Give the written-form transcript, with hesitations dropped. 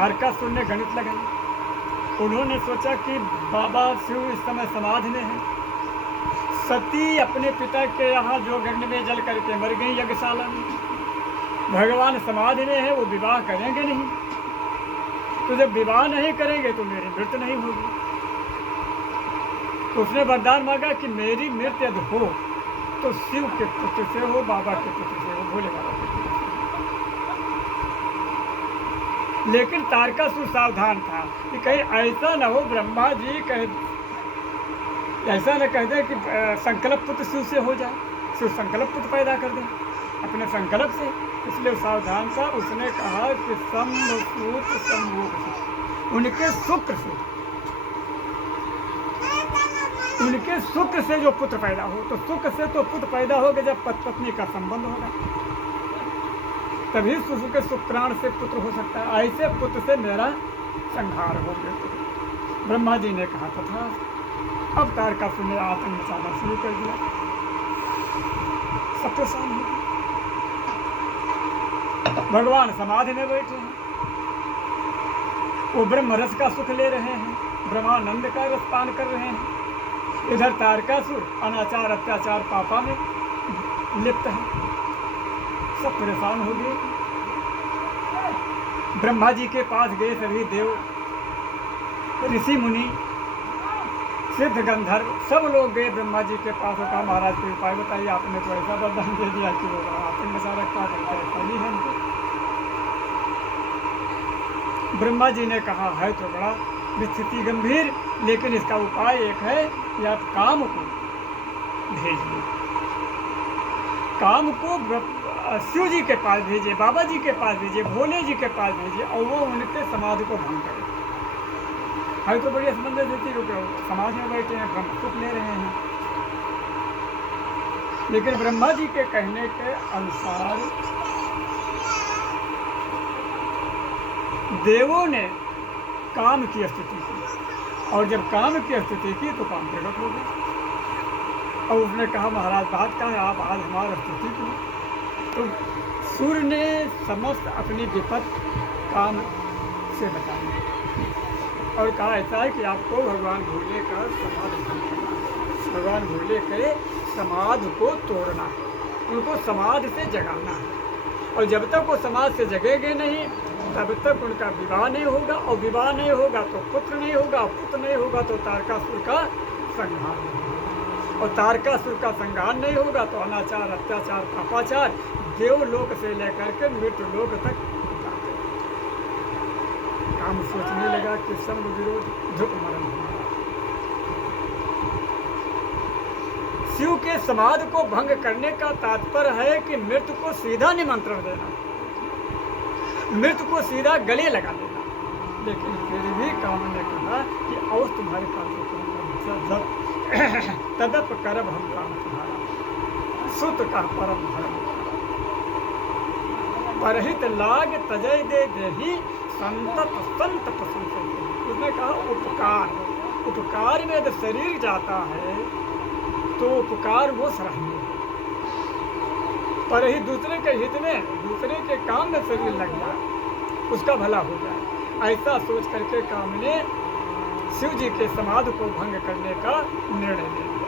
तारकासुर ने गणित लगाई। उन्होंने सोचा कि बाबा शिव इस समय समाधि में है, सती अपने पिता के यहाँ जो अग्नि में जल करके मर गई यज्ञशाला में, भगवान समाधि में है, वो विवाह करेंगे नहीं, तो जब विवाह नहीं करेंगे तो मेरी मृत्यु नहीं होगी। तो उसने वरदान मांगा कि मेरी मृत्यु यदि हो तो शिव के पुत्र से हो, बाबा के पुत्र से हो, भोले बाबा के पुत्र से। लेकिन तारकासुर सावधान था कि कहीं ऐसा न हो ब्रह्मा जी ऐसा न कह दे कि संकल्प पुत्र शिव से हो जाए, शिव संकल्प पुत्र पैदा कर दे अपने संकल्प से। इसलिए सावधान था। उसने कहा कि संभूत उनके शुक्र से जो पुत्र पैदा हो, तो शुक्र से तो पुत्र पैदा होगा जब पत्नी का संबंध होगा, तभी शिशु के शुक्राण से पुत्र हो सकता है। ऐसे पुत्र से मेरा संहार हो गया। ब्रह्मा जी ने कहा तथा। अब तारकासुर ने आतंक मचाना शुरू कर दिया, सब परेशान हो गए। भगवान समाधि में बैठे हैं, वो ब्रह्म रस का सुख ले रहे हैं, ब्रह्मानंद का रस पान कर रहे हैं। इधर तारकासुर अनाचार अत्याचार पापा में लिप्त है, सब परेशान हो गए। ब्रह्मा जी के पास गए सभी देव, ऋषि मुनि, सिद्ध गंधर्व, सब लोग गए ब्रह्मा जी के पास और कहा महाराज कोई उपाय बताइए, आपने तो ऐसा वरदान दे दिया कि वो आतंक मचा रखा है। ब्रह्मा जी ने कहा है तो बड़ा स्थिति गंभीर, लेकिन इसका उपाय एक है कि आप काम को भेजिए, काम को शिव जी के पास भेजिए, बाबा जी के पास भेजिए, भोले जी के पास भेजिए, और वो उनके समाधि को भंग करे। है तो बड़ी समंदर देती समाज में बैठे हैं, ब्रह्म सुख ले रहे हैं। लेकिन ब्रह्मा जी के कहने के अनुसार देवों ने काम की स्तुति की, और जब काम की स्तुति की तो काम प्रकट हो गया। और उसने कहा महाराज बात का है, आप आज हमारा स्तुति की। तो सूर्य ने समस्त अपनी विपत काम से बताई और कहा ऐसा है कि आपको भगवान भोले का समाधि करना, भगवान भोले के समाधि को तोड़ना है, उनको समाधि से जगाना है। और जब तक वो समाधि से जगेंगे नहीं तब तक उनका विवाह नहीं होगा, और विवाह नहीं होगा तो पुत्र नहीं होगा, पुत्र नहीं होगा तो तारकासुर का संहार नहीं होगा, और तारकासुर का संहार नहीं होगा तो अनाचार अत्याचार पापाचार देवलोक से लेकर के मृत्यु लोक तक जाते। काम सोचने लगा कि संग विरोध धुप मरण हमारा। शिव के समाधि को भंग करने का तात्पर्य है कि मृत्यु को सीधा निमंत्रण देना, मृत्यु को सीधा गले लगा देना। लेकिन फिर भी काम ने कहा कि और तुम्हारे काम तदप करब हम काम तुम्हारा, सुत का परम धर्म परहित लाग तजय दे देही संतत संत प्रशंसा। उसने कहा उपकार, उपकार में यदि शरीर जाता है तो उपकार वो सराहनीय है, पर ही दूसरे के हित में, दूसरे के काम में शरीर लग जाए, उसका भला हो जाए, ऐसा सोच करके काम ने शिव जी के समाधि को भंग करने का निर्णय लिया।